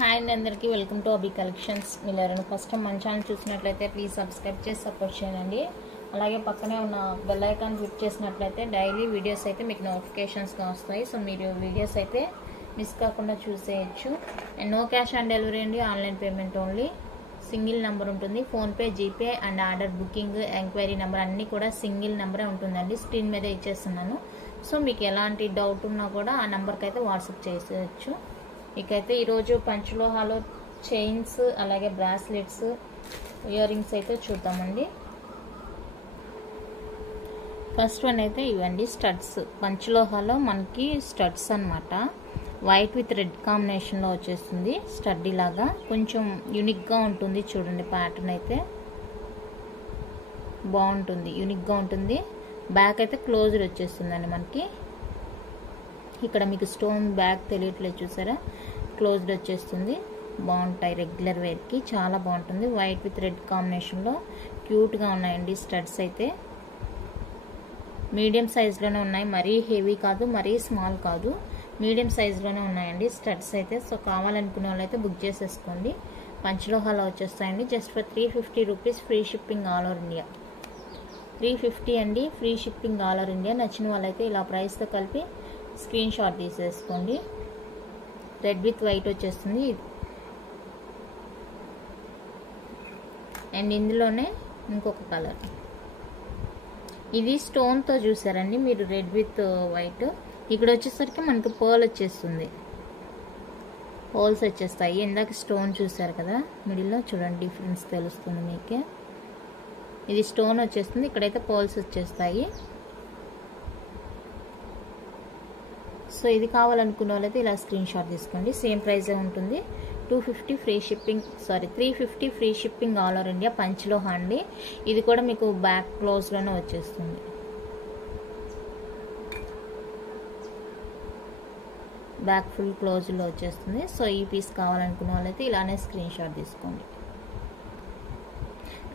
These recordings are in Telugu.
హాయ్ అండి, అందరికీ వెల్కమ్ టు అబీ కలెక్షన్స్. మీరు ఎవరైనా ఫస్ట్ టైం మన ఛానల్ చూసినట్లయితే ప్లీజ్ సబ్స్క్రైబ్ చేసి సపోర్ట్ చేయండి. అలాగే పక్కనే ఉన్న బెల్ ఐకాన్ క్లిక్ చేసినట్లయితే డైలీ వీడియోస్ అయితే మీకు నోటిఫికేషన్స్గా వస్తాయి. సో మీరు వీడియోస్ అయితే మిస్ కాకుండా చూసేయచ్చు. And no cash on delivery అండి, online payment only. Single number ఉంటుంది. PhonePe, GPay and order booking, enquiry number అన్నీ కూడా సింగిల్ నెంబరే ఉంటుందండి. స్క్రీన్ మీద ఇచ్చేస్తున్నాను. సో మీకు ఎలాంటి డౌట్ ఉన్నా కూడా ఆ నెంబర్కి అయితే వాట్సాప్ చేసేయచ్చు. ఇకైతే ఈరోజు పంచలోహాలో చైన్స్ అలాగే బ్రాస్లెట్స్, ఇయర్ రింగ్స్ అయితే చూద్దామండి. ఫస్ట్ వన్ అయితే ఇవ్వండి స్టడ్స్. పంచలోహాలో మనకి స్టడ్స్ అన్నమాట. వైట్ విత్ రెడ్ కాంబినేషన్లో వచ్చేస్తుంది. స్టడ్డీ లాగా కొంచెం యూనిక్గా ఉంటుంది. చూడండి ప్యాటర్న్ అయితే బాగుంటుంది, యూనిక్గా ఉంటుంది. బ్యాక్ అయితే క్లోజ్డ్ వచ్చేస్తుందండి మనకి. ఇక్కడ మీకు స్టోన్ బ్యాక్ తెలియట్లేదు చూసారా, క్లోజ్డ్ వచ్చేస్తుంది. బాగుంటాయి రెగ్యులర్ వేర్కి, చాలా బాగుంటుంది. వైట్ విత్ రెడ్ కాంబినేషన్లో క్యూట్గా ఉన్నాయండి స్టడ్స్ అయితే. మీడియం సైజులోనే ఉన్నాయి, మరీ హెవీ కాదు మరీ స్మాల్ కాదు, మీడియం సైజులోనే ఉన్నాయండి స్టడ్స్ అయితే. సో కావాలనుకునే వాళ్ళు అయితే బుక్ చేసేసుకోండి. పంచలోహాలో వచ్చేస్తాయండి. Just for 350 rupees, free shipping all over India. 350 అండి, free shipping all over India. నచ్చిన వాళ్ళైతే ఇలా ప్రైస్తో కలిపి స్క్రీన్ షాట్ తీసేసుకోండి. రెడ్ విత్ వైట్ వచ్చేస్తుంది. అండ్ ఇందులోనే ఇంకొక కలర్, ఇది స్టోన్తో చూసారండి మీరు, రెడ్ విత్ వైట్. ఇక్కడ వచ్చేసరికి మనకి పర్ల్ వచ్చేస్తుంది, హోల్స్ వచ్చేస్తాయి. ఇందాక స్టోన్ చూసారు కదా మిడిల్లో, చూడండి డిఫరెన్స్ తెలుస్తుంది మీకే. ఇది స్టోన్ వచ్చేస్తుంది, ఇక్కడైతే పర్ల్స్ వచ్చేస్తాయి. సో ఇది కావాలనుకున్న వాళ్ళైతే ఇలా స్క్రీన్ షాట్ తీసుకోండి. సేమ్ ప్రైజే ఉంటుంది. 250 free shipping, 350 free shipping all over India. పంచలోహా అండి. ఇది కూడా మీకు బ్యాక్ క్లోజ్లోనే వచ్చేస్తుంది. బ్యాక్ ఫుల్ క్లోజ్లో వచ్చేస్తుంది. సో ఈ పీస్ కావాలనుకున్న వాళ్ళైతే ఇలానే స్క్రీన్ షాట్ తీసుకోండి.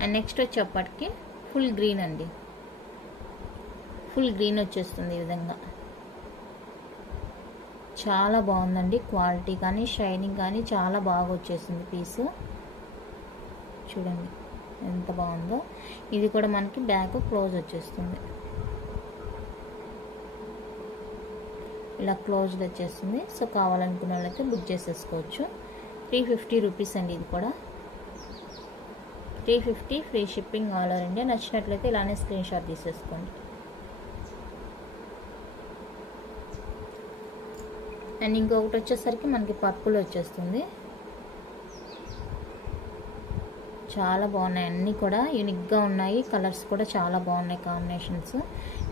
అండ్ నెక్స్ట్ వచ్చేప్పటికి ఫుల్ గ్రీన్ అండి. ఫుల్ గ్రీన్ వచ్చేస్తుంది ఈ విధంగా. చాలా బాగుందండి, క్వాలిటీ కానీ షైనింగ్ కానీ చాలా బాగా వచ్చేసింది పీసు. చూడండి ఎంత బాగుందో. ఇది కూడా మనకి బ్యాక్ క్లోజ్ వచ్చేస్తుంది, ఇలా క్లోజ్డ్ వచ్చేస్తుంది. సో కావాలనుకున్న వాళ్ళైతే బుక్ చేసేసుకోవచ్చు. 350 రూపీస్ అండి. ఇది కూడా 350 free shipping all over India. నచ్చినట్లయితే ఇలానే స్క్రీన్ షాట్ తీసేసుకోండి. అండ్ ఇంకొకటి వచ్చేసరికి మనకి పర్పుల్ వచ్చేస్తుంది. చాలా బాగున్నాయి, అన్నీ కూడా యూనిక్గా ఉన్నాయి. కలర్స్ కూడా చాలా బాగున్నాయి కాంబినేషన్స్.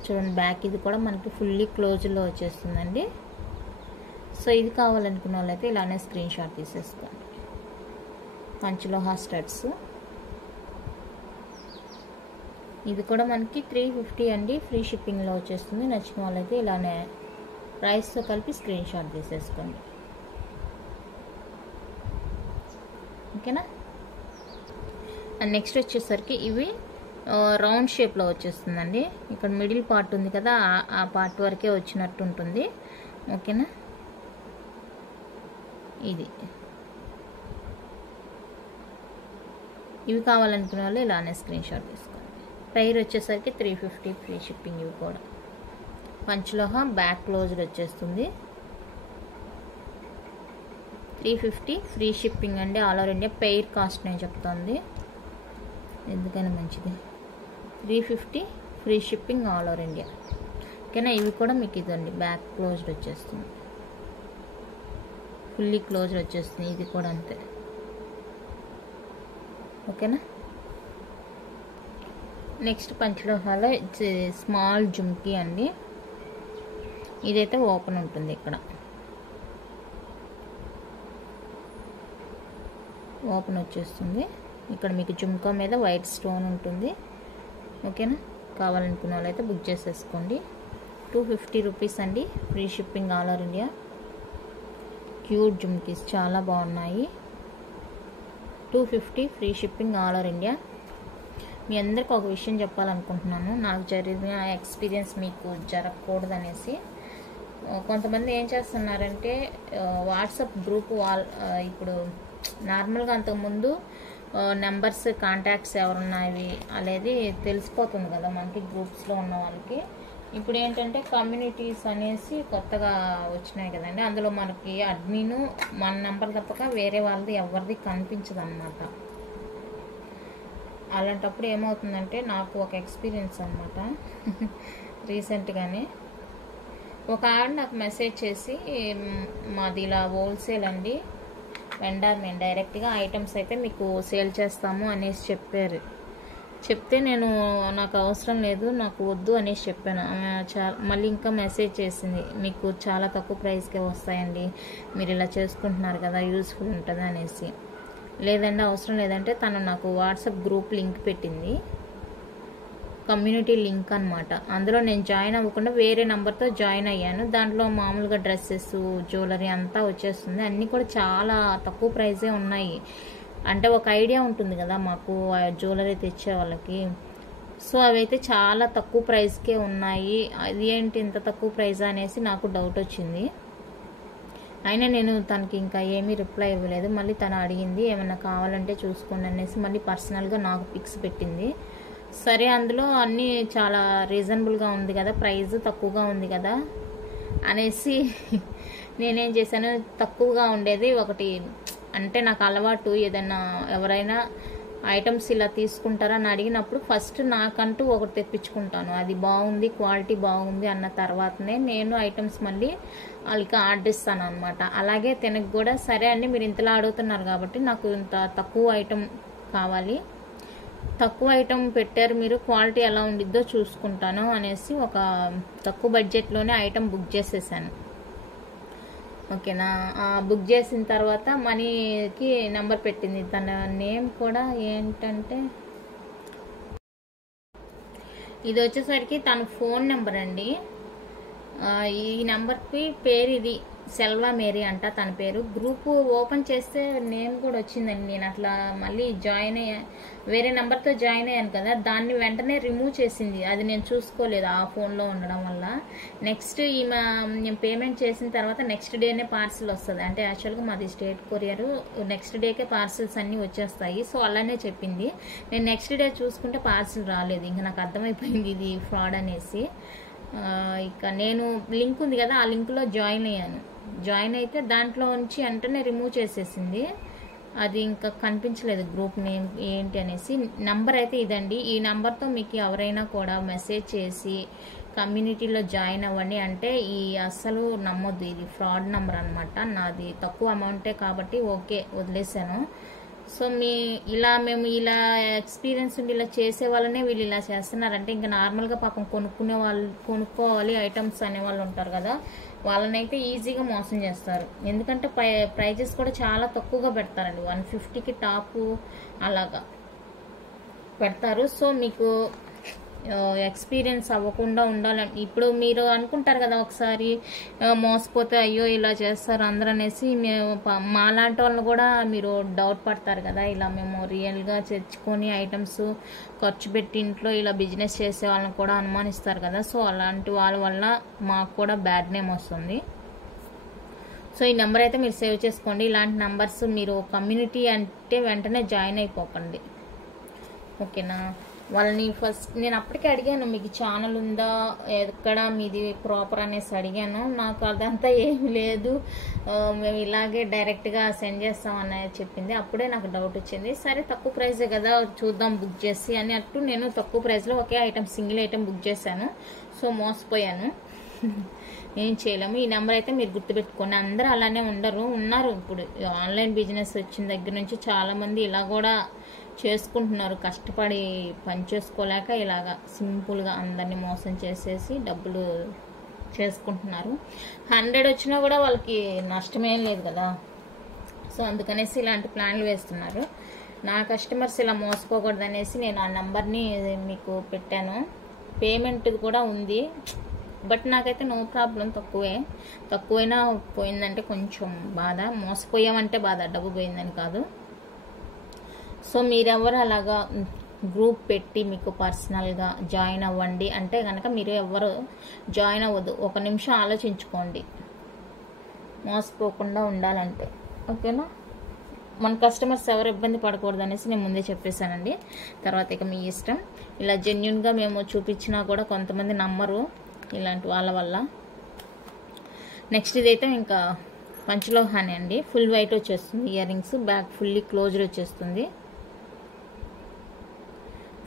చూడండి బ్యాక్ ఇది కూడా మనకి ఫుల్లీ క్లోజ్లో వచ్చేస్తుందండి. సో ఇది కావాలనుకున్న వాళ్ళైతే ఇలానే స్క్రీన్ షాట్ తీసేసుకోండి. పంచలోహా స్టడ్స్. ఇది కూడా మనకి 350 అండి, ఫ్రీ షిప్పింగ్లో వచ్చేస్తుంది. నచ్చిన వాళ్ళైతే ఇలానే ప్రైస్తో కలిపి స్క్రీన్ షాట్ తీసేసుకోండి. ఓకేనా. అండ్ నెక్స్ట్ వచ్చేసరికి ఇవి రౌండ్ షేప్లో వచ్చేస్తుందండి. ఇక్కడ మిడిల్ పార్ట్ ఉంది కదా, ఆ పార్ట్ వరకే వచ్చినట్టు ఉంటుంది. ఓకేనా. ఇవి కావాలనుకునే వాళ్ళు ఇలానే స్క్రీన్ షాట్ తీసుకోండి. ప్రైస్ వచ్చేసరికి 350 ఫ్రీ షిప్పింగ్. ఇవి కూడా పంచలోహా బ్యాక్ క్లోజ్డ్ వచ్చేస్తుంది. 350 ఫ్రీ షిప్పింగ్ అండి all over India. Pair cost నేను చెప్తుంది, ఎందుకని మంచిది. 350 free shipping all over India. ఓకేనా. ఇవి కూడా మీకు ఇదండి బ్యాక్ క్లోజ్డ్ వచ్చేస్తుంది, ఫుల్లీ క్లోజ్డ్ వచ్చేస్తుంది. ఇది కూడా అంతే. ఓకేనా. నెక్స్ట్ పంచలోహాలో స్మాల్ జుమ్కీ అండి. ఇదైతే ఓపెన్ ఉంటుంది, ఇక్కడ ఓపెన్ వచ్చేస్తుంది. ఇక్కడ మీకు జుమ్కా మీద వైట్ స్టోన్ ఉంటుంది. ఓకేనా. కావాలనుకున్న వాళ్ళైతే బుక్ చేసేసుకోండి. 250 రూపీస్ అండి, free shipping all over India. Cute జుమ్కీస్ చాలా బాగున్నాయి. 250 free shipping all over India. మీ అందరికి ఒక విషయం చెప్పాలనుకుంటున్నాను. నాకు జరిగిన ఎక్స్పీరియన్స్ మీకు జరగకూడదనేసి కొంతమంది ఏం చేస్తున్నారంటే వాట్సాప్ గ్రూప్ ఇప్పుడు నార్మల్గా అంతకుముందు నెంబర్స్ కాంటాక్ట్స్ ఎవరున్నాయి అనేది తెలిసిపోతుంది కదా మనకి గ్రూప్స్లో ఉన్న వాళ్ళకి. ఇప్పుడు ఏంటంటే కమ్యూనిటీస్ అనేసి కొత్తగా వచ్చినాయి కదండి, అందులో మనకి అడ్మిన్ మన నెంబర్ తప్పక వేరే వాళ్ళది ఎవరిది కనిపించదు అనమాట. అలాంటప్పుడు ఏమవుతుందంటే నాకు ఒక ఎక్స్పీరియన్స్ అనమాట. రీసెంట్గానే ఒక ఆవిడ నాకు మెసేజ్ చేసి, మాది ఇలా హోల్సేల్ అండి వెండర్, మేము డైరెక్ట్గా ఐటమ్స్ అయితే మీకు సేల్ చేస్తాము అనేసి చెప్పారు. చెప్తే నాకు అవసరం లేదు, నాకు వద్దు అనేసి చెప్పాను. మళ్ళీ ఇంకా మెసేజ్ చేసింది, మీకు చాలా తక్కువ ప్రైస్కే వస్తాయండి, మీరు ఇలా చేసుకుంటున్నారు కదా, యూస్ఫుల్ ఉంటుంది అనేసి. లేదండి అవసరం లేదంటే తను నాకు వాట్సాప్ గ్రూప్ లింక్ పెట్టింది, కమ్యూనిటీ లింక్ అనమాట. అందులో నేను జాయిన్ అవ్వకుండా వేరే నెంబర్తో జాయిన్ అయ్యాను. దాంట్లో మామూలుగా డ్రెస్సెస్, జ్యువెలరీ అంతా వచ్చేస్తుంది. అన్నీ కూడా చాలా తక్కువ ప్రైజే ఉన్నాయి. అంటే ఒక ఐడియా ఉంటుంది కదా మాకు జ్యువెలరీ తెచ్చే వాళ్ళకి. సో అవైతే చాలా తక్కువ ప్రైస్కే ఉన్నాయి. అది ఏంటి ఇంత తక్కువ ప్రైజ్ అనేసి నాకు డౌట్ వచ్చింది. అయినా నేను తనకి ఇంకా ఏమీ రిప్లై ఇవ్వలేదు. మళ్ళీ తను అడిగింది ఏమన్నా కావాలంటే చూసుకోండి అనేసి మళ్ళీ పర్సనల్గా నాకు పిక్స్ పెట్టింది. సరే అందులో అన్నీ చాలా రీజనబుల్గా ఉంది కదా, ప్రైస్ తక్కువగా ఉంది కదా అనేసి నేనేం చేశాను, తక్కువగా ఉండేది ఒకటి, అంటే నాకు అలవాటు ఏదైనా ఎవరైనా ఐటమ్స్ ఇలా తీసుకుంటారా అని అడిగినప్పుడు ఫస్ట్ నాకంటూ ఒకటి తెప్పించుకుంటాను. అది బాగుంది, క్వాలిటీ బాగుంది అన్న తర్వాతనే నేను ఐటమ్స్ మళ్ళీ వాళ్ళకి ఆర్డర్ ఇస్తాను అనమాట. అలాగే తినకు కూడా సరే అండి మీరు ఇంతలా అడుగుతున్నారు కాబట్టి నాకు ఇంత తక్కువ ఐటమ్ కావాలి, తక్కువ ఐటమ్ పెట్టారు మీరు, క్వాలిటీ ఎలా ఉండిద్దో చూసుకుంటాను అనేసి ఒక తక్కువ బడ్జెట్లోనే ఐటమ్ బుక్ చేసేసాను. ఓకేనా, బుక్ చేసిన తర్వాత మనీకి నెంబర్ పెట్టింది. తన నేమ్ కూడా ఏంటంటే ఇది వచ్చేసరికి తన ఫోన్ నెంబర్ అండి. ఈ నెంబర్కి పేరు ఇది సెల్వా మేరీ అంట తన పేరు. గ్రూప్ ఓపెన్ చేస్తే నేమ్ కూడా వచ్చిందండి. నేను అట్లా మళ్ళీ జాయిన్ అయ్యా, వేరే నెంబర్తో జాయిన్ అయ్యాను కదా, దాన్ని వెంటనే రిమూవ్ చేసింది. అది నేను చూసుకోలేదు ఆ ఫోన్లో ఉండడం వల్ల. నెక్స్ట్ నేను పేమెంట్ చేసిన తర్వాత నెక్స్ట్ డేనే పార్సిల్ వస్తుంది. అంటే యాక్చువల్గా మాది state courier, next decay parcels అన్నీ వచ్చేస్తాయి. సో అలానే చెప్పింది. నేను నెక్స్ట్ డే చూసుకుంటే పార్సిల్ రాలేదు. ఇంకా నాకు అర్థమైపోయింది ఇది ఫ్రాడ్ అనేసి. ఇక నేను లింక్ ఉంది కదా, ఆ లింక్లో జాయిన్ అయ్యాను. జాయిన్ అయితే దాంట్లో నుంచి వెంటనే రిమూవ్ చేసేసింది. అది ఇంకా కనిపించలేదు గ్రూప్ నేమ్ ఏంటి అనేసి. నంబర్ అయితే ఇదండి. ఈ నెంబర్తో మీకు ఎవరైనా కూడా మెసేజ్ చేసి కమ్యూనిటీలో జాయిన్ అవ్వండి అంటే అస్సలు నమ్మొద్దు, ఇది ఫ్రాడ్ నెంబర్ అనమాట. నాది తక్కువ అమౌంటే కాబట్టి ఓకే వదిలేసాను. సో మేము ఇలా ఎక్స్పీరియన్స్ ఉండి ఇలా చేసే వాళ్ళనే వీళ్ళు ఇలా చేస్తున్నారంటే ఇంకా నార్మల్గా పాపం కొనుక్కోవాలి ఐటమ్స్ అనే వాళ్ళు ఉంటారు కదా, వాళ్ళనైతే ఈజీగా మోసం చేస్తారు. ఎందుకంటే ప్రైజెస్ కూడా చాలా తక్కువగా పెడతారండి, 150కి టాప్ అలాగా పెడతారు. సో మీకు ఎక్స్పీరియన్స్ అవ్వకుండా ఉండాలని ఇప్పుడు మీరు అనుకుంటారు కదా, ఒకసారి మోసపోతే అయ్యో ఇలా చేస్తారు అందరూ అనేసి మాలాంటి వాళ్ళని కూడా మీరు డౌట్ పడతారు కదా. ఇలా మేము రియల్గా తెచ్చుకొని ఐటమ్స్ ఖర్చు పెట్టి ఇంట్లో ఇలా బిజినెస్ చేసే వాళ్ళని కూడా అనుమానిస్తారు కదా. సో అలాంటి వాళ్ళ వల్ల మాకు కూడా బ్యాడ్ నేమ్ వస్తుంది. సో ఈ నెంబర్ అయితే మీరు సేవ్ చేసుకోండి. ఇలాంటి నెంబర్స్ మీరు కమ్యూనిటీ అంటే వెంటనే జాయిన్ అయిపోకండి, ఓకేనా. వాళ్ళని ఫస్ట్ నేను అప్పటికే అడిగాను, మీకు ఛానల్ ఉందా, ఎక్కడ మీది ప్రాపర్ అనేసి అడిగాను. నాకు అదంతా ఏమి లేదు, మేము ఇలాగే డైరెక్ట్గా సెండ్ చేస్తాం అనేది చెప్పింది. అప్పుడే నాకు డౌట్ వచ్చింది. సరే తక్కువ ప్రైజే కదా చూద్దాం బుక్ చేసి అని అట్టు నేను తక్కువ ప్రైస్లో ఒకే ఐటమ్ సింగిల్ ఐటమ్ బుక్ చేశాను. సో మోసపోయాను, ఏం చేయలేము. ఈ నెంబర్ అయితే మీరు గుర్తుపెట్టుకోండి. అందరూ అలానే ఉన్నారు. ఇప్పుడు ఆన్లైన్ బిజినెస్ వచ్చిన దగ్గర నుంచి చాలామంది ఇలా కూడా చేసుకుంటున్నారు. కష్టపడి పని చేసుకోలేక ఇలాగా సింపుల్గా అందరినీ మోసం చేసేసి డబ్బులు చేసుకుంటున్నారు. 100 వచ్చినా కూడా వాళ్ళకి నష్టమేం లేదు కదా. సో అందుకనేసి ఇలాంటి ప్లాన్లు వేస్తున్నారు. నా కస్టమర్స్ ఇలా మోసపోకూడదు అనేసి నేను ఆ నెంబర్ని మీకు పెట్టాను. పేమెంట్ కూడా ఉంది, బట్ నాకైతే నో ప్రాబ్లం, తక్కువైనా పోయిందంటే కొంచెం బాధ, మోసపోయామంటే బాధ, డబ్బు పోయిందని కాదు. సో మీరెవరు అలాగా గ్రూప్ పెట్టి మీకు పర్సనల్గా జాయిన్ అవ్వండి అంటే కనుక మీరు ఎవరు జాయిన్ అవ్వద్దు. 1 నిమిషం ఆలోచించుకోండి మోసపోకుండా ఉండాలంటే. ఓకేనా? మన కస్టమర్స్ ఎవరు ఇబ్బంది పడకూడదు అనేసి నేను ముందే చెప్పేశానండి. తర్వాత ఇక మీ ఇష్టం. ఇలా జెన్యున్గా మేము చూపించినా కూడా కొంతమంది నమ్మరు ఇలాంటి వాళ్ళ వల్ల. నెక్స్ట్ ఇదైతే ఇంకా పంచలోహాని అండి. ఫుల్ వైట్ వచ్చేస్తుంది earrings, back fully closed వచ్చేస్తుంది.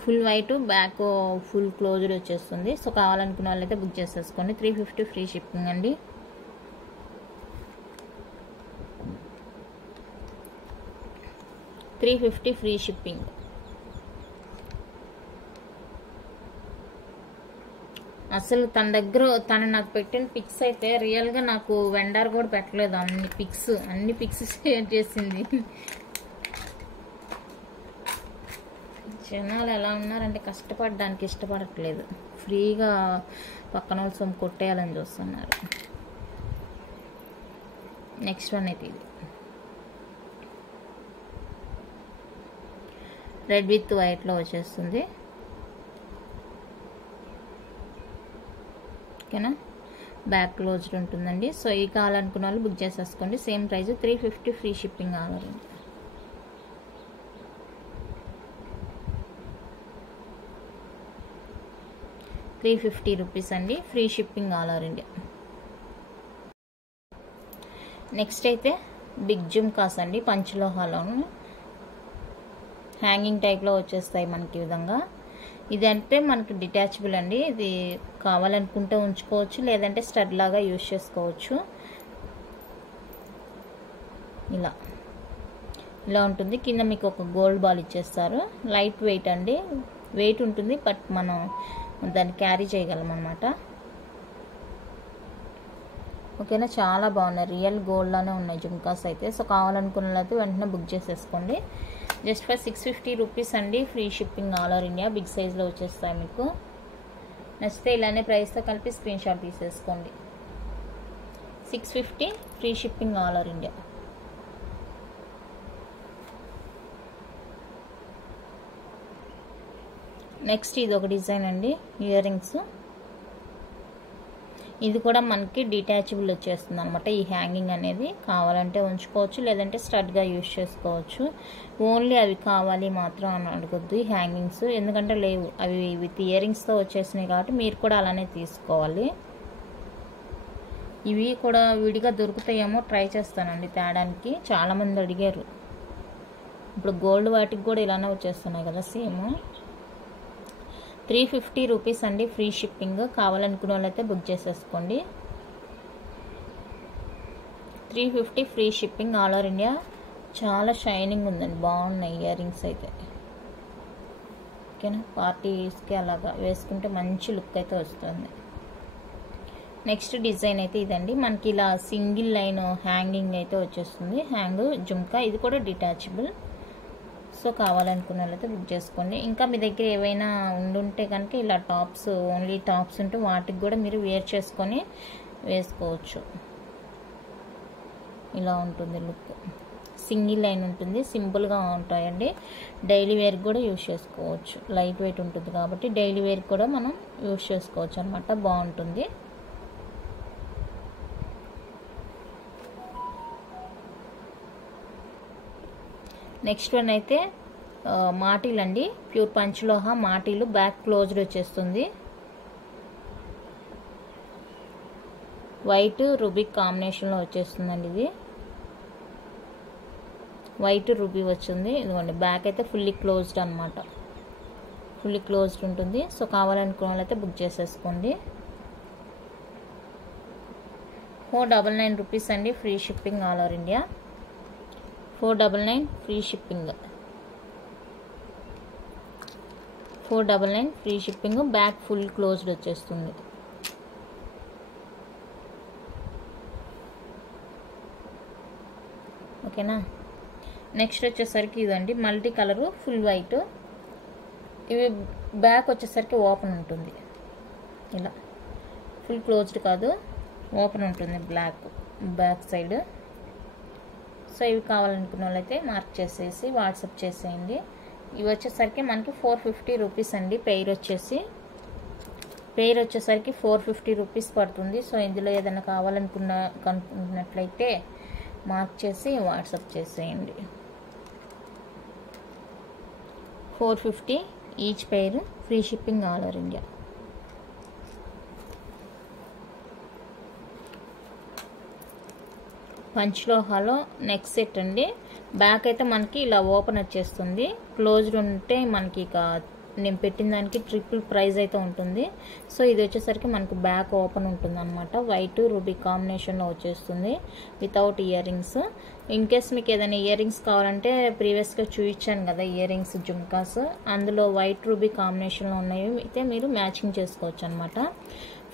Full white back full closed వచ్చేస్తుంది. సో కావాలనుకున్న వాళ్ళైతే బుక్ చేసేసుకోండి. 350 ఫ్రీ షిప్పింగ్ అండి. $350 ఫ్రీ షిప్పింగ్. అసలు తన దగ్గర తను నాకు పెట్టిన పిక్స్ అయితే రియల్గా నాకు వెండర్ కూడా పెట్టలేదు. అన్ని పిక్స్ షేర్ చేసింది. జనాలు ఎలా ఉన్నారంటే కష్టపడడానికి ఇష్టపడట్లేదు, ఫ్రీగా పక్కన వాళ్ళు సొమ్ము కొట్టేయాలని చూస్తున్నారు. నెక్స్ట్ వన్ అయితే ఇది రెడ్ విత్ వైట్లో వచ్చేస్తుంది. ఓకేనా? బ్యాక్ క్లోజ్డ్ ఉంటుందండి. సో ఈ కావాలనుకున్న వాళ్ళు బుక్ చేసేసుకోండి. సేమ్ ప్రైస్ 350 ఫ్రీ షిప్పింగ్ కావాలి. ₹350 అండి. Free shipping all over India. Next అయితే బిగ్ జుమ్కాస్ అండి. పంచలోహాలోను హ్యాంగింగ్ టైప్లో వచ్చేస్తాయి మనకి ఈ విధంగా. ఇది అంటే మనకి డిటాచబుల్ అండి. ఇది కావాలనుకుంటే ఉంచుకోవచ్చు, లేదంటే స్టడ్ లాగా యూజ్ చేసుకోవచ్చు. ఇలా ఉంటుంది. కింద మీకు ఒక గోల్డ్ బాల్ ఇచ్చేస్తారు. లైట్ వెయిట్ అండి. వెయిట్ ఉంటుంది, బట్ మనం దాన్ని క్యారీ చేయగలం అన్నమాట. ఓకేనా? చాలా బాగున్నాయి. రియల్ గోల్డ్లోనే ఉన్నాయి జుమ్కాస్ అయితే. సో కావాలనుకున్నట్లయితే వెంటనే బుక్ చేసేసుకోండి. జస్ట్ ఫర్ ₹650 అండి. Free shipping all over India. Big సైజ్లో వచ్చేస్తాయి మీకు. నచ్చితే ఇలానే ప్రైస్తో కలిపి స్క్రీన్ షాట్ తీసేసుకోండి. $650 free shipping all over India. Next ఇది ఒక డిజైన్ అండి. Ear rings. ఇది కూడా మనకి డిటాచబుల్ వచ్చేస్తుంది అనమాట. ఈ హ్యాంగింగ్ అనేది కావాలంటే ఉంచుకోవచ్చు, లేదంటే స్టడ్గా యూజ్ చేసుకోవచ్చు. ఓన్లీ అవి కావాలి మాత్రం అని అడగొద్దు ఈ హ్యాంగింగ్స్, ఎందుకంటే లేవు. అవి విత్ ఇయర్ రింగ్స్తో వచ్చేసినాయి కాబట్టి మీరు కూడా అలానే తీసుకోవాలి. ఇవి కూడా విడిగా దొరుకుతాయేమో ట్రై చేస్తానండి తేడానికి. చాలామంది అడిగారు. ఇప్పుడు గోల్డ్ వాటికి కూడా ఇలానే వచ్చేస్తున్నాయి కదా సేమ్. ₹350 అండి. Free shipping. కావాలనుకున్న వాళ్ళైతే బుక్ చేసేసుకోండి. 350 free shipping all over India. చాలా షైనింగ్ ఉందండి. బాగున్నాయి ఇయర్ రింగ్స్ అయితే. ఓకేనా? పార్టీస్కి అలాగా వేసుకుంటే మంచి లుక్ అయితే వస్తుంది. నెక్స్ట్ డిజైన్ అయితే ఇదండి. మనకి ఇలా సింగిల్ లైన్ హ్యాంగింగ్ అయితే వచ్చేస్తుంది. హ్యాంగ్ జుమ్కా. ఇది కూడా డిటాచబుల్. సో కావాలనుకున్న వాళ్ళైతే బుక్ చేసుకోండి. ఇంకా మీ దగ్గర ఏవైనా ఉండుంటే కనుక ఇలా టాప్స్, ఓన్లీ టాప్స్ ఉంటే వాటికి కూడా మీరు వేర్ చేసుకొని వేసుకోవచ్చు. ఇలా ఉంటుంది లుక్. సింగిల్ లైన్ ఉంటుంది. సింపుల్గా ఉంటాయండి. డైలీ వేర్కి కూడా యూజ్ చేసుకోవచ్చు. లైట్ వెయిట్ ఉంటుంది కాబట్టి డైలీ వేర్కి కూడా మనం యూజ్ చేసుకోవచ్చు అనమాట. బాగుంటుంది. నెక్స్ట్ వన్ అయితే మాటీలు అండి. ప్యూర్ పంచలోహ మాటీలు. బ్యాక్ క్లోజ్డ్ వచ్చేస్తుంది. వైట్ రూబీ కాంబినేషన్లో వచ్చేస్తుందండి. ఇది వైట్ రూబీ వచ్చింది. ఇదిగోండి బ్యాక్ అయితే ఫుల్లీ క్లోజ్డ్ అనమాట. ఫుల్లీ క్లోజ్డ్ ఉంటుంది. సో కావాలనుకున్న వాళ్ళైతే బుక్ చేసేసుకోండి. ₹499 అండి. Free shipping all over India. 499 free shipping. 499 free shipping. Back full closed వచ్చేస్తుంది. ఓకేనా? నెక్స్ట్ వచ్చేసరికి ఇదండి మల్టీ కలరు ఫుల్ వైట్. ఇవి బ్యాక్ వచ్చేసరికి ఓపెన్ ఉంటుంది. ఇలా ఫుల్ క్లోజ్డ్ కాదు, ఓపెన్ ఉంటుంది బ్యాక్ సైడ్. సో ఇవి కావాలనుకున్న వాళ్ళైతే మార్క్ చేసేసి వాట్సాప్ చేసేయండి. ఇవి వచ్చేసరికి మనకి 450 రూపీస్ అండి. పెయిర్ వచ్చేసరికి 450 రూపీస్ పడుతుంది. సో ఇందులో ఏదైనా కావాలనుకున్నట్లయితే మార్క్ చేసి వాట్సాప్ చేసేయండి. 450 each pair, free shipping all over India. పంచలోహాలో నెక్స్ట్ సెట్ అండి. బ్యాక్ అయితే మనకి ఇలా ఓపెన్ వచ్చేస్తుంది. క్లోజ్డ్ ఉంటే మనకి ఇక నేను పెట్టిన దానికి ట్రిపుల్ ప్రైస్ అయితే ఉంటుంది. సో ఇది వచ్చేసరికి మనకు బ్యాక్ ఓపెన్ ఉంటుంది అనమాట. వైట్ రూబీ కాంబినేషన్లో వచ్చేస్తుంది without ear rings. In case మీకు ఏదైనా ఇయర్ రింగ్స్ కావాలంటే ప్రీవియస్గా చూపించాను కదా ఇయర్ రింగ్స్ జుమ్కాస్, అందులో వైట్ రూబీ కాంబినేషన్లో ఉన్నాయి. అయితే మీరు మ్యాచింగ్ చేసుకోవచ్చు అనమాట.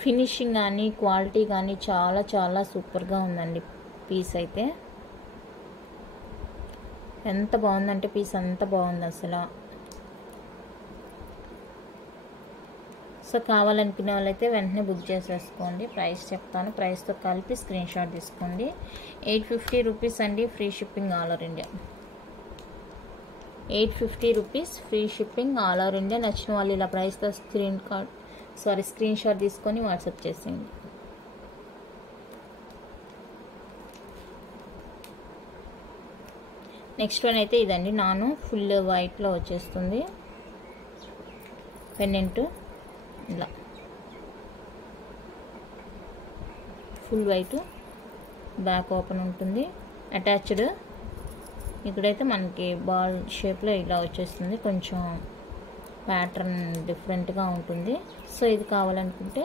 ఫినిషింగ్ కానీ క్వాలిటీ కానీ చాలా చాలా సూపర్గా ఉందండి. పీస్ అయితే ఎంత బాగుందంటే పీస్ అంత బాగుంది అసలు. సో కావాలనుకునే వాళ్ళైతే వెంటనే బుక్ చేసేసుకోండి. ప్రైస్ చెప్తాను, ప్రైస్తో కలిపి స్క్రీన్ షాట్ తీసుకోండి. 850 రూపీస్ అండి, free shipping all over India. 850 rupees free shipping all over India. నచ్చిన వాళ్ళు ఇలా ప్రైస్తో స్క్రీన్ షాట్ తీసుకొని వాట్సాప్ చేసేయండి. నెక్స్ట్ వన్ అయితే ఇదండి. నాను ఫుల్ వైట్లో వచ్చేస్తుంది. పెండెంట్ ఇలా ఫుల్ వైట్, బ్యాక్ ఓపెన్ ఉంటుంది. అటాచ్డ్ ఇక్కడైతే మనకి బాల్ షేప్లో ఇలా వచ్చేస్తుంది. కొంచెం ప్యాటర్న్ డిఫరెంట్గా ఉంటుంది. సో ఇది కావాలనుకుంటే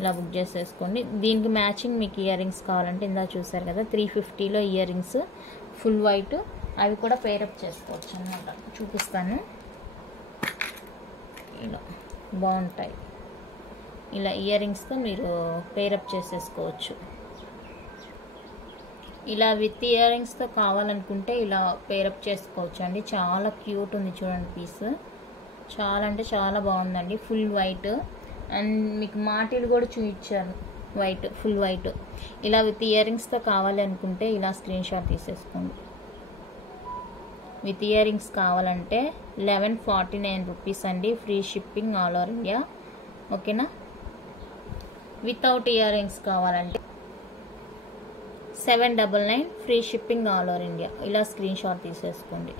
ఇలా బుక్ చేసేసుకోండి. దీనికి మ్యాచింగ్ మీకు ఇయర్ రింగ్స్ కావాలంటే ఇందా చూసారు కదా 350లో ఇయర్ రింగ్స్ ఫుల్ వైట్, అవి కూడా పేరప్ చేసుకోవచ్చు అన్నమాట. చూపిస్తాను. ఇలా బాగుంటాయి. ఇలా ఇయర్ రింగ్స్తో మీరు పేరప్ చేసేసుకోవచ్చు. ఇలా విత్ ఇయర్ రింగ్స్తో కావాలనుకుంటే ఇలా పేరప్ చేసుకోవచ్చు అండి. చాలా క్యూట్ ఉంది చూడండి పీస్. చాలా అంటే చాలా బాగుందండి. ఫుల్ వైట్ అండ్ మీకు మాటిలు కూడా చూపించాను వైట్, ఫుల్ వైట్. ఇలా విత్ ఇయర్ రింగ్స్తో కావాలి అనుకుంటే ఇలా స్క్రీన్ షాట్ తీసేసుకోండి. విత్ ఇయర్ రింగ్స్ కావాలంటే 1149 రూపీస్ అండి, free shipping all over India. ఓకేనా. వితౌట్ ఇయర్ రింగ్స్ కావాలంటే 799 free shipping all over India. ఇలా స్క్రీన్ షాట్ తీసేసుకోండి.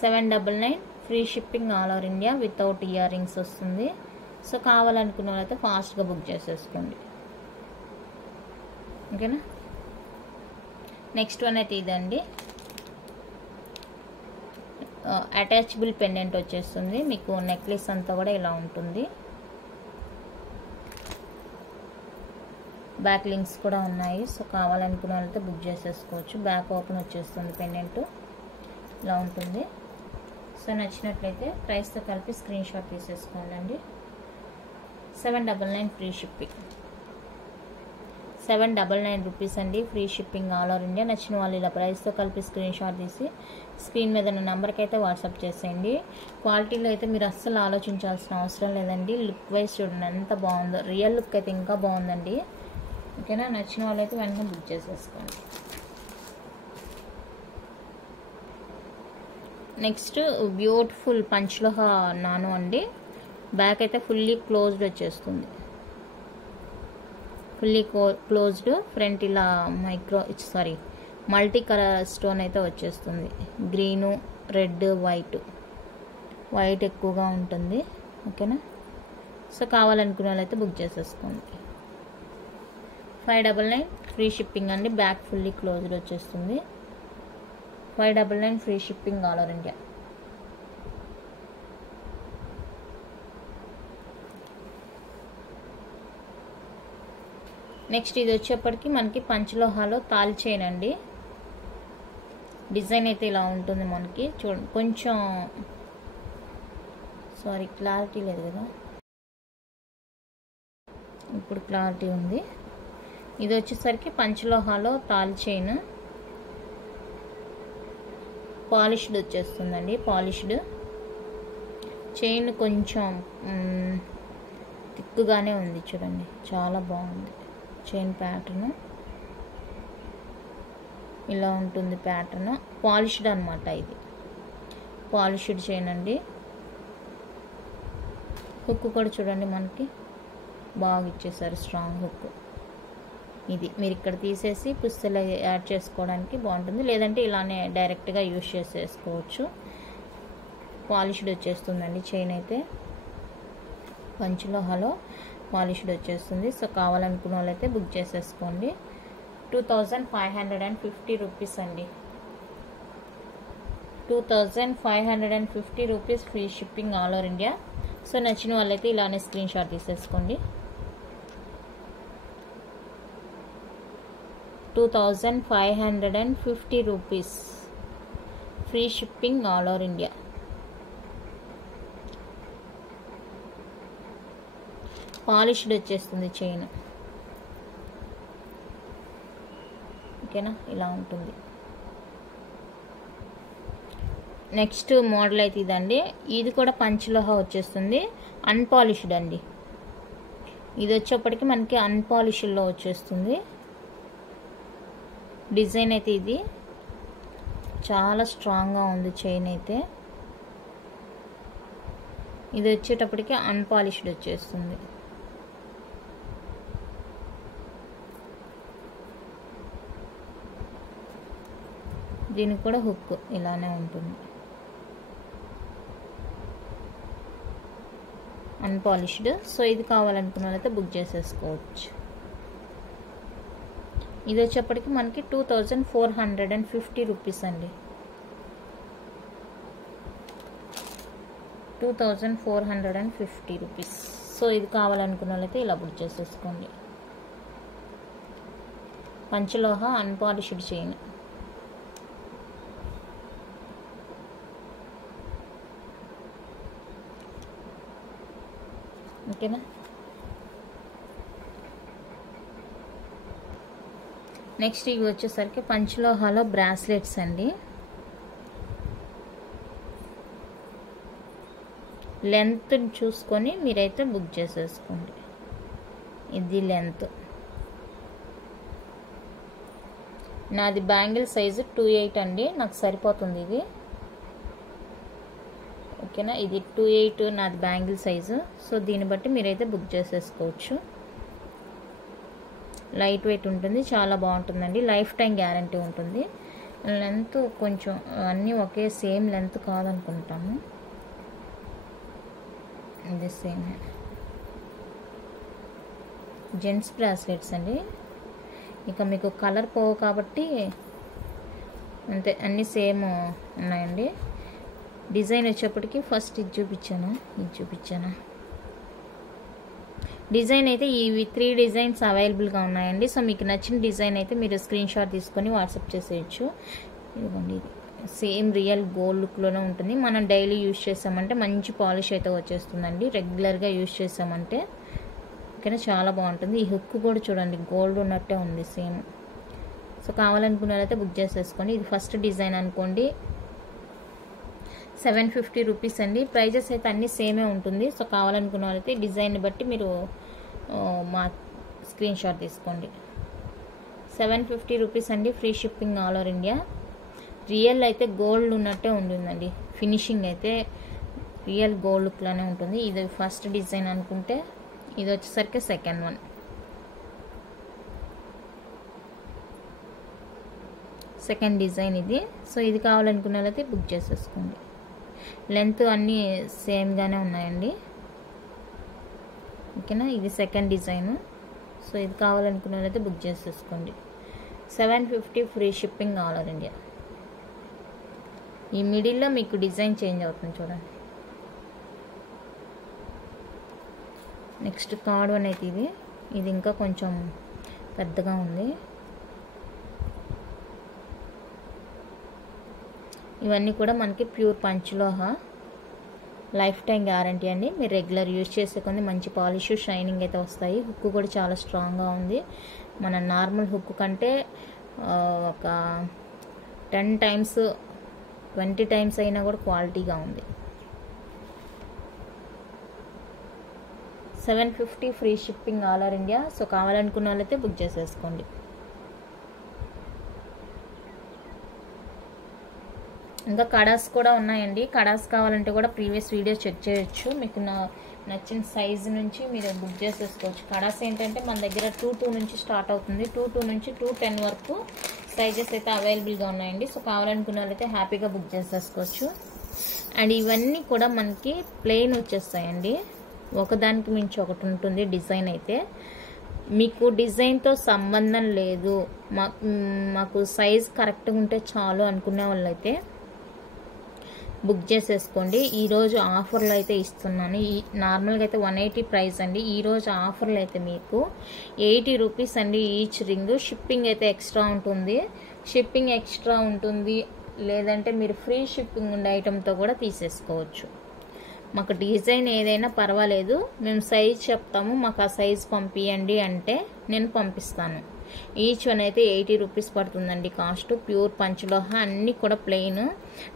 799 free shipping all over India without ear rings వస్తుంది. సో కావాలనుకున్న వాళ్ళైతే ఫాస్ట్గా బుక్ చేసేసుకోండి. ఓకేనా. నెక్స్ట్ వన్ అయితే ఇదండి. అటాచబుల్ పెండెంట్ వచ్చేస్తుంది. మీకు నెక్లెస్ అంతా కూడా ఇలా ఉంటుంది. బ్యాక్ లింక్స్ కూడా ఉన్నాయి. సో కావాలనుకున్న వాళ్ళతో బుక్ చేసేసుకోవచ్చు. బ్యాక్ ఓపెన్ వచ్చేస్తుంది. పెండెంట్ ఇలా ఉంటుంది. సో నచ్చినట్లయితే ప్రైస్తో కలిపి స్క్రీన్ షాట్ తీసేసుకోండి. 799 ఫ్రీ షిప్పింగ్. 799 రూపీస్ అండి, free shipping all over India. నచ్చిన వాళ్ళు ఇలా ప్రైస్తో కలిపి స్క్రీన్ షాట్ తీసి స్క్రీన్ మీద ఉన్న నెంబర్కి అయితే వాట్సాప్ చేసేయండి. క్వాలిటీలో అయితే మీరు అస్సలు ఆలోచించాల్సిన అవసరం లేదండి. లుక్ వైజ్ చూడండి ఎంత బాగుందో. రియల్ లుక్ అయితే ఇంకా బాగుందండి. ఓకేనా. నచ్చిన వాళ్ళైతే వెంటనే బుక్ చేసేసుకోండి. నెక్స్ట్ బ్యూటిఫుల్ పంచలోహ నాను అండి. బ్యాక్ అయితే ఫుల్లీ క్లోజ్డ్ వచ్చేస్తుంది. Fully closed. ఫ్రంట్ ఇలా మల్టీ కలర్ స్టోన్ అయితే వచ్చేస్తుంది. గ్రీను, రెడ్, వైట్ ఎక్కువగా ఉంటుంది. ఓకేనా. సో కావాలనుకునే వాళ్ళైతే బుక్ చేసేసుకోండి. 599 ఫ్రీ షిప్పింగ్ అండి. బ్యాక్ ఫుల్లీ క్లోజ్డ్ వచ్చేస్తుంది. 599 free shipping all over India. Next ఇది వచ్చేప్పటికి మనకి పంచలోహాలో తాళి చైన్ అండి. డిజైన్ అయితే ఇలా ఉంటుంది మనకి. చూడండి కొంచెం క్లారిటీ లేదు కదా, ఇప్పుడు క్లారిటీ ఉంది. ఇది వచ్చేసరికి పంచలోహాలో తాళి చైన్ పాలిష్డ్ వచ్చేస్తుందండి. పాలిష్డ్ చైన్ కొంచెం థిక్గానే ఉంది చూడండి. చాలా బాగుంది. చైన్ ప్యాటర్న్ ఇలా ఉంటుంది. ప్యాటర్న్ పాలిష్డ్ అనమాట. ఇది పాలిష్డ్ చైన్ అండి. హుక్ కూడా చూడండి మనకి బాగా ఇచ్చేసారు, స్ట్రాంగ్ హుక్. ఇది మీరు ఇక్కడ తీసేసి పుస్తలు యాడ్ చేసుకోవడానికి బాగుంటుంది, లేదంటే ఇలానే డైరెక్ట్గా యూజ్ చేసేసుకోవచ్చు. పాలిష్డ్ వచ్చేస్తుందండి చైన్ అయితే, పంచలోహాలో పాలిష్డ్ వచ్చేస్తుంది. సో కావాలనుకున్న వాళ్ళైతే బుక్ చేసేసుకోండి. 2550 రూపీస్ అండి. 2550 rupees free shipping all over India. So నచ్చిన వాళ్ళైతే ఇలానే స్క్రీన్ షాట్ తీసేసుకోండి. 2550 rupees free shipping all over India. Polished వచ్చేస్తుంది చైన్. ఓకేనా, ఇలా ఉంటుంది. నెక్స్ట్ మోడల్ అయితే ఇదండి. ఇది కూడా పంచలోహ వచ్చేస్తుంది, అన్పాలిష్డ్ అండి. ఇది వచ్చేప్పటికి మనకి అన్పాలిష్డ్లో వచ్చేస్తుంది. డిజైన్ అయితే ఇది చాలా స్ట్రాంగ్గా ఉంది చైన్ అయితే. ఇది వచ్చేటప్పటికి అన్పాలిష్డ్ వచ్చేస్తుంది. దీనికి కూడా హుక్ ఇలానే ఉంటుంది, అన్పాలిష్డ్. సో ఇది కావాలనుకున్న వాళ్ళైతే బుక్ చేసేసుకోవచ్చు. ఇది వచ్చేప్పటికి మనకి 2450 రూపీస్ అండి. 2450 రూపీస్. సో ఇది కావాలనుకున్న వాళ్ళైతే ఇలా బుక్ చేసేసుకోండి. పంచలోహ అన్పాలిష్డ్ చైన్. ఓకేనా. నెక్స్ట్ ఇవి వచ్చేసరికి పంచలోహాలో బ్రాస్లెట్స్ అండి. లెంత్ చూసుకొని మీరైతే బుక్ చేసేసుకోండి. ఇది లెంత్. నాది బ్యాంగిల్ సైజు 28 అండి, నాకు సరిపోతుంది ఇది. ఓకేనా, ఇది 28 నాది బ్యాంగిల్ సైజు. సో దీన్ని బట్టి మీరైతే బుక్ చేసేసుకోవచ్చు. లైట్ వెయిట్ ఉంటుంది, చాలా బాగుంటుందండి. లైఫ్ టైం గ్యారంటీ ఉంటుంది. లెంత్ కొంచెం అన్నీ ఒకే సేమ్ లెంత్ కాదనుకుంటాము. ఇది సేమ్ జెంట్స్ బ్రాస్లెట్స్ అండి. ఇక మీకు కలర్ పోవు కాబట్టి అంతే, అన్నీ సేమ్ ఉన్నాయండి. డిజైన్ వచ్చేప్పటికి ఫస్ట్ ఇది చూపించాను. డిజైన్ అయితే ఇవి 3 డిజైన్స్ అవైలబుల్గా ఉన్నాయండి. సో మీకు నచ్చిన డిజైన్ అయితే మీరు స్క్రీన్ షాట్ తీసుకొని వాట్సాప్ చేసేయచ్చు. ఇదిగోండి, ఇది సేమ్ రియల్ గోల్డ్ లుక్లోనే ఉంటుంది. మనం డైలీ యూజ్ చేసామంటే మంచి పాలిష్ అయితే వచ్చేస్తుందండి, రెగ్యులర్గా యూజ్ చేసామంటే. ఓకేనా, చాలా బాగుంటుంది. ఈ హుక్ కూడా చూడండి గోల్డ్ ఉన్నట్టే ఉంది సేమ్. సో కావాలనుకున్న వాళ్ళైతే బుక్ చేసేసుకోండి. ఇది ఫస్ట్ డిజైన్ అనుకోండి. 750 రూపీస్ అండి. ప్రైజెస్ అయితే అన్నీ సేమే ఉంటుంది. సో కావాలనుకున్న వాళ్ళైతే డిజైన్ బట్టి మీరు మా స్క్రీన్ షాట్ తీసుకోండి. 750 రూపీస్ అండి, free shipping all over India. Real అయితే గోల్డ్ ఉన్నట్టే ఉంటుందండి. ఫినిషింగ్ అయితే రియల్ గోల్డ్ లుక్లోనే ఉంటుంది. ఇది ఫస్ట్ డిజైన్ అనుకుంటే, ఇది వచ్చేసరికి సెకండ్ వన్. సెకండ్ డిజైన్ ఇది. సో ఇది కావాలనుకున్న వాళ్ళైతే బుక్ చేసేసుకోండి. లెంత్ అన్నీ సేమ్గానే ఉన్నాయండి. ఓకేనా, ఇది సెకండ్ డిజైన్. సో ఇది కావాలనుకున్న వాళ్ళైతే బుక్ చేసేసుకోండి. 750 free shipping all over India. ఈ మిడిల్లో మీకు డిజైన్ చేంజ్ అవుతుంది చూడండి. నెక్స్ట్ థర్డ్ వన్ అయితే ఇది ఇంకా కొంచెం పెద్దగా ఉంది. ఇవన్నీ కూడా మనకి ప్యూర్ పంచలోహ, లైఫ్ టైం గ్యారంటీ అండి. మీరు రెగ్యులర్ యూజ్ చేసే కొన్ని మంచి పాలిష్ షైనింగ్ అయితే వస్తాయి. హుక్ కూడా చాలా స్ట్రాంగ్గా ఉంది. మన నార్మల్ హుక్ కంటే ఒక 10 టైమ్స్ 20 టైమ్స్ అయినా కూడా క్వాలిటీగా ఉంది. 750 free shipping all over India. So కావాలనుకున్న వాళ్ళైతే బుక్ చేసేసుకోండి. ఇంకా కడాస్ కూడా ఉన్నాయండి. కడాస్ కావాలంటే కూడా ప్రీవియస్ వీడియో చెక్ చేయొచ్చు. మీకు నచ్చిన సైజు నుంచి మీరు బుక్ చేసేసుకోవచ్చు. కడాస్ ఏంటంటే మన దగ్గర 2 నుంచి స్టార్ట్ అవుతుంది. 2 నుంచి 210 వరకు సైజెస్ అయితే అవైలబుల్గా ఉన్నాయండి. సో కావాలనుకున్న వాళ్ళైతే హ్యాపీగా బుక్ చేసేసుకోవచ్చు. అండ్ ఇవన్నీ కూడా మనకి ప్లెయిన్ వచ్చేస్తాయండి. ఒకదానికి మించి ఒకటి ఉంటుంది డిజైన్ అయితే. మీకు డిజైన్తో సంబంధం లేదు, మాకు సైజ్ కరెక్ట్గా ఉంటే చాలు అనుకునే వాళ్ళైతే బుక్ చేసేసుకోండి. ఈరోజు ఆఫర్లు అయితే ఇస్తున్నాను. నార్మల్గా అయితే 180 ప్రైస్ అండి. ఈరోజు ఆఫర్లు అయితే మీకు 80 రూపీస్ అండి ఈచ్ రింగ్. షిప్పింగ్ అయితే ఎక్స్ట్రా ఉంటుంది. లేదంటే మీరు ఫ్రీ షిప్పింగ్ ఉండే ఐటెంతో కూడా తీసేసుకోవచ్చు. మాకు డిజైన్ ఏదైనా పర్వాలేదు, మేము సైజ్ చెప్తాము, మాకు ఆ సైజ్ పంపియండి అంటే నేను పంపిస్తాను. ఈచ్ వన్ అయితే 80 రూపీస్ పడుతుందండి కాస్ట్. ప్యూర్ పంచలోహ, అన్నీ కూడా ప్లెయిన్.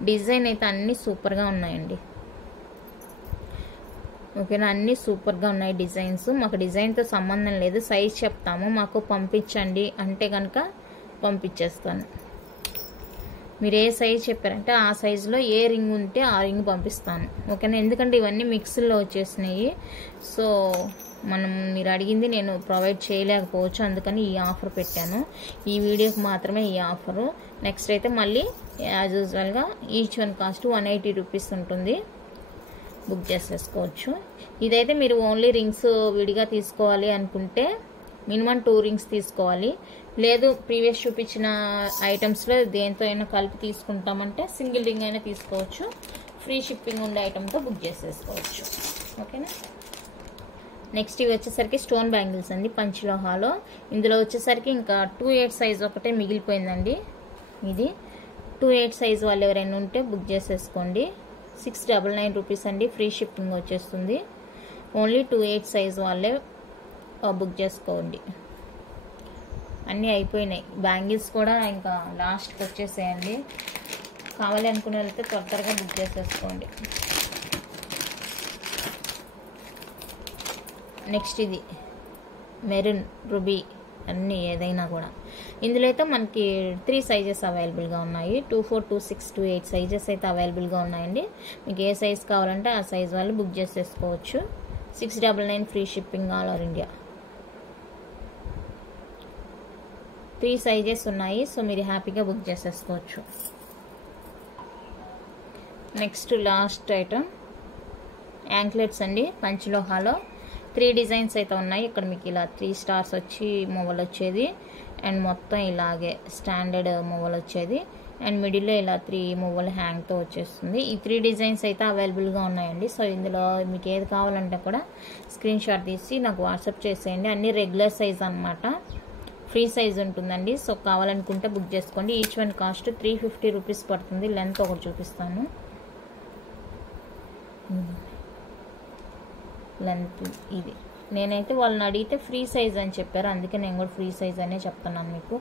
డిజైన్ అయితే అన్నీ సూపర్గా ఉన్నాయండి. ఓకేనా, అన్నీ సూపర్గా ఉన్నాయి డిజైన్స్. మాకు డిజైన్తో సంబంధం లేదు, సైజ్ చెప్తాము, మాకు పంపించండి అంటే కనుక పంపించేస్తాను. మీరు ఏ సైజ్ చెప్పారంటే ఆ సైజులో ఏ రింగ్ ఉంటే ఆ రింగ్ పంపిస్తాను. ఓకేనా, ఎందుకంటే ఇవన్నీ మిక్స్లో వచ్చేసినాయి. సో మీరు అడిగింది నేను ప్రొవైడ్ చేయలేకపోవచ్చు, అందుకని ఈ ఆఫర్ పెట్టాను. ఈ వీడియోకి మాత్రమే ఈ ఆఫరు. నెక్స్ట్ అయితే మళ్ళీ యాజ్ యూజువల్గా ఈచ్ వన్ కాస్ట్ 180 రూపీస్ ఉంటుంది. బుక్ చేసేసుకోవచ్చు. ఇదైతే మీరు ఓన్లీ రింగ్స్ విడిగా తీసుకోవాలి అనుకుంటే మినిమం 2 రింగ్స్ తీసుకోవాలి. లేదు ప్రీవియస్ చూపించిన ఐటమ్స్లో దేంతో అయినా కలిపి తీసుకుంటామంటే సింగిల్ రింగ్ అయినా తీసుకోవచ్చు. ఫ్రీ షిప్పింగ్ ఉండే ఐటమ్తో బుక్ చేసేసుకోవచ్చు. ఓకేనా, నెక్స్ట్ ఇవి వచ్చేసరికి స్టోన్ బ్యాంగిల్స్ అండి పంచలోహాలో. ఇందులో వచ్చేసరికి ఇంకా 28 సైజ్ ఒకటే మిగిలిపోయిందండి. ఇది 28 సైజ్ వాళ్ళు ఎవరైనా ఉంటే బుక్ చేసేసుకోండి. 699 రూపీస్ అండి, ఫ్రీ షిప్పింగ్ వచ్చేస్తుంది. ఓన్లీ 28 సైజ్ వాళ్ళే బుక్ చేసుకోండి. అన్నీ అయిపోయినాయి. బ్యాంగిల్స్ కూడా ఇంకా లాస్ట్కి వచ్చేసేయండి. కావాలి అనుకునే వెళ్తే త్వరగా బుక్ చేసేసుకోండి. నెక్స్ట్ ఇది మెరూన్, రూబీ అన్నీ ఏదైనా కూడా. ఇందులో అయితే మనకి 3 సైజెస్ అవైలబుల్గా ఉన్నాయి. 2, 4, 2, 6, 2, 8 సైజెస్ అయితే అవైలబుల్గా ఉన్నాయండి. మీకు ఏ సైజ్ కావాలంటే ఆ సైజ్ వాళ్ళు బుక్ చేసేసుకోవచ్చు. 699 free shipping all over India. 3 sizes ఉన్నాయి. సో మీరు హ్యాపీగా బుక్ చేసేసుకోవచ్చు. నెక్స్ట్ లాస్ట్ ఐటమ్ యాంక్లెట్స్ అండి పంచలోహాలో. 3 డిజైన్స్ అయితే ఉన్నాయి. ఇక్కడ మీకు ఇలా 3 స్టార్స్ వచ్చి మొవలు వచ్చేది, అండ్ మొత్తం ఇలాగే స్టాండర్డ్ మొవలు వచ్చేది, అండ్ మిడిల్లో ఇలా 3 మొవలు హ్యాంగ్తో వచ్చేస్తుంది. ఈ 3 డిజైన్స్ అయితే అవైలబుల్గా ఉన్నాయండి. సో ఇందులో మీకు ఏది కావాలంటే కూడా స్క్రీన్ షాట్ తీసి నాకు వాట్సాప్ చేసేయండి. అన్నీ రెగ్యులర్ సైజ్ అనమాట, ఫ్రీ సైజ్ ఉంటుందండి. సో కావాలనుకుంటే బుక్ చేసుకోండి. ఈచ్ వన్ కాస్ట్ 350 రూపీస్ పడుతుంది. లెంత్ ఒకటి చూపిస్తాను. లెంత్ ఇది నేనైతే వాళ్ళని అడిగితే ఫ్రీ సైజ్ అని చెప్పారు, అందుకే నేను కూడా ఫ్రీ సైజ్ అనే చెప్తున్నాను మీకు.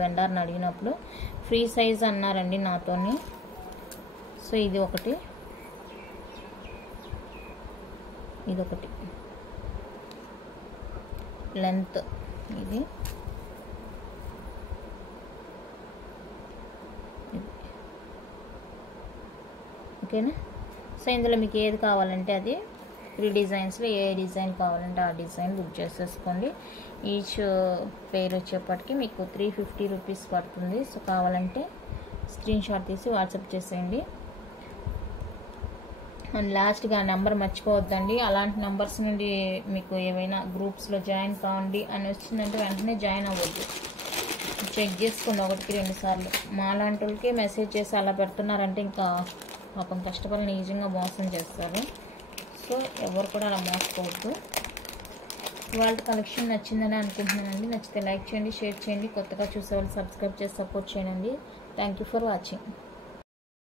వెండర్ని అడిగినప్పుడు ఫ్రీ సైజ్ అన్నారండి నాతోని. సో ఇది ఒకటి, ఇదొకటి లెంత్ ఇది. ఓకేనా, సో ఇందులో మీకు ఏది కావాలంటే అది 3 డిజైన్స్లో ఏ డిజైన్ కావాలంటే ఆ డిజైన్ బుక్ చేసేసుకోండి. ఈచ్ పేర్ వచ్చేప్పటికి మీకు 350 రూపీస్ పడుతుంది. సో కావాలంటే స్క్రీన్ షాట్ తీసి వాట్సాప్ చేసేయండి. అండ్ లాస్ట్గా నెంబర్ మర్చిపోవద్దండి. అలాంటి నెంబర్స్ నుండి మీకు ఏవైనా గ్రూప్స్లో జాయిన్ కావండి అని వచ్చిందంటే వెంటనే జాయిన్ అవ్వద్దు, చెక్ చేసుకోండి 1-2 సార్లు. మా లాంటి వాళ్ళకి మెసేజ్ చేసి అలా పెడుతున్నారంటే ఇంకా పాపం కష్టపడి నిజంగా మోసం చేస్తారు. సో ఎవరు కూడా అలా మోసపోవద్దు. వాళ్ళ కలెక్షన్ నచ్చిందని అనుకుంటున్నానండి. నచ్చితే లైక్ చేయండి, షేర్ చేయండి. కొత్తగా చూసేవాళ్ళు సబ్స్క్రైబ్ చేసి సపోర్ట్ చేయండి. Thank you for watching.